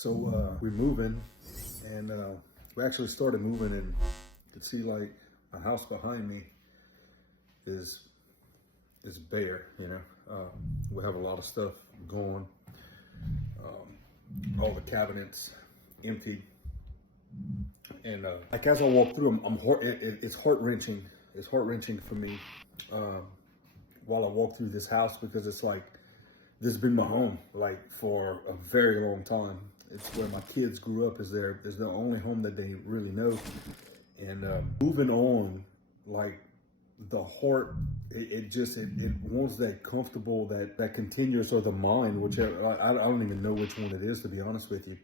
So we're moving, and we actually started moving, and you can see like a house behind me is bare. We have a lot of stuff going. All the cabinets empty, and like as I walk through them, it's heart wrenching. It's heart wrenching for me while I walk through this house, because it's like this has been my home like for a very long time. It's where my kids grew up. Is the only home that they really know. And moving on, like the heart, it wants that comfortable, that continuous, or the mind, whichever. I don't even know which one it is, to be honest with you.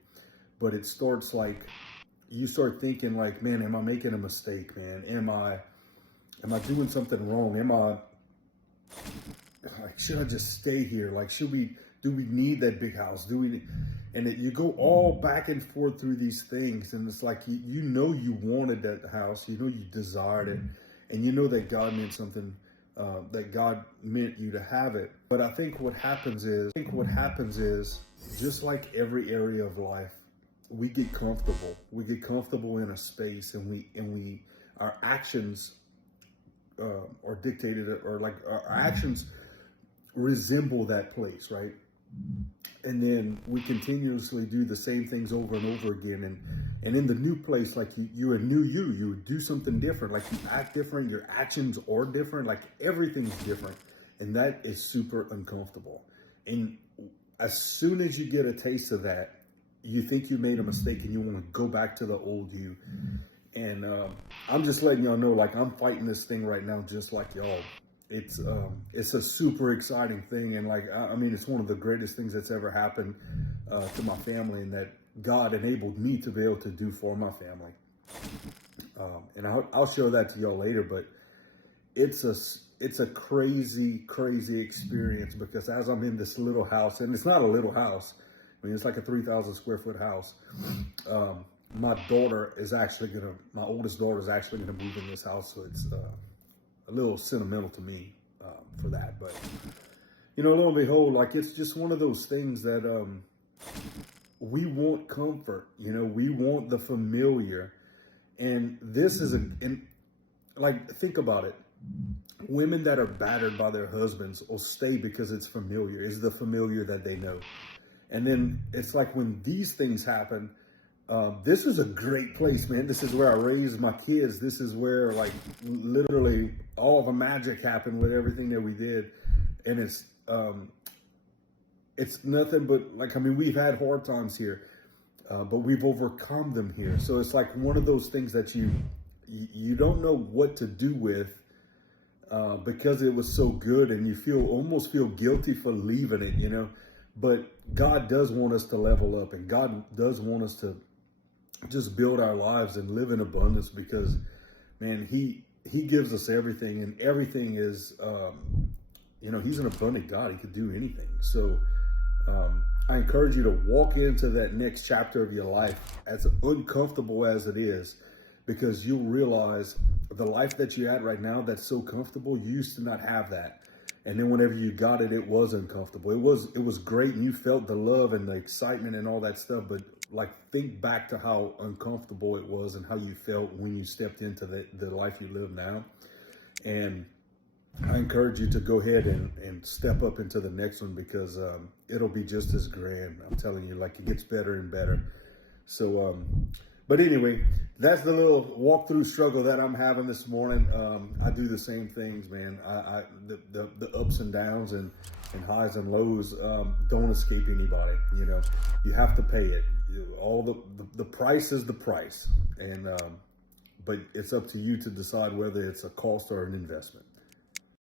But it starts like, you start thinking like, man, am I making a mistake, man? Am I doing something wrong? Should I just stay here? Like, do we need that big house? You go all back and forth through these things, and it's like, you wanted that house, you desired it, and you know that God meant something, that God meant you to have it. But I think what happens is, just like every area of life, we get comfortable. We get comfortable in a space, and our actions are dictated, or like our actions resemble that place, right? And then we continuously do the same things over and over again. And in the new place, like you're a new you would do something different. Like, you act different, your actions are different, like everything's different. And that is super uncomfortable. And as soon as you get a taste of that, you think you made a mistake and you want to go back to the old you. And I'm just letting y'all know, like, I'm fighting this thing right now, just like y'all. It's a super exciting thing, and like, I mean, it's one of the greatest things that's ever happened to my family, and that God enabled me to be able to do for my family. And I'll show that to y'all later. But it's a crazy experience, because as I'm in this little house, and it's not a little house, I mean, it's like a 3,000 square foot house. My oldest daughter is actually gonna move in this house, so it's a little sentimental to me for that. But lo and behold, like, it's just one of those things that we want comfort. We want the familiar, and this is like, think about it. Women that are battered by their husbands will stay because it's familiar. It's the familiar that they know. And then it's like, when these things happen, this is a great place, man. This is where I raised my kids. This is where, like, literally all the magic happened with everything that we did. And it's nothing but, like, I mean, we've had hard times here, but we've overcome them here. So it's like one of those things that you don't know what to do with, because it was so good, and you almost feel guilty for leaving it, But God does want us to level up, and God does want us to just build our lives and live in abundance, because, man, he gives us everything, and everything is, he's an abundant God. He could do anything. So I encourage you to walk into that next chapter of your life, as uncomfortable as it is, because you'll realize the life that you're at right now that's so comfortable, you used to not have that. And then whenever you got it, it was uncomfortable. It was great, and you felt the love and the excitement and all that stuff. But, like, think back to how uncomfortable it was and how you felt when you stepped into the life you live now. And I encourage you to go ahead and step up into the next one, because it'll be just as grand. I'm telling you, like, it gets better and better. So, but anyway, that's the little walkthrough struggle that I'm having this morning. I do the same things, man. The ups and downs and highs and lows don't escape anybody. You have to pay it. All the price is the price, and but it's up to you to decide whether it's a cost or an investment.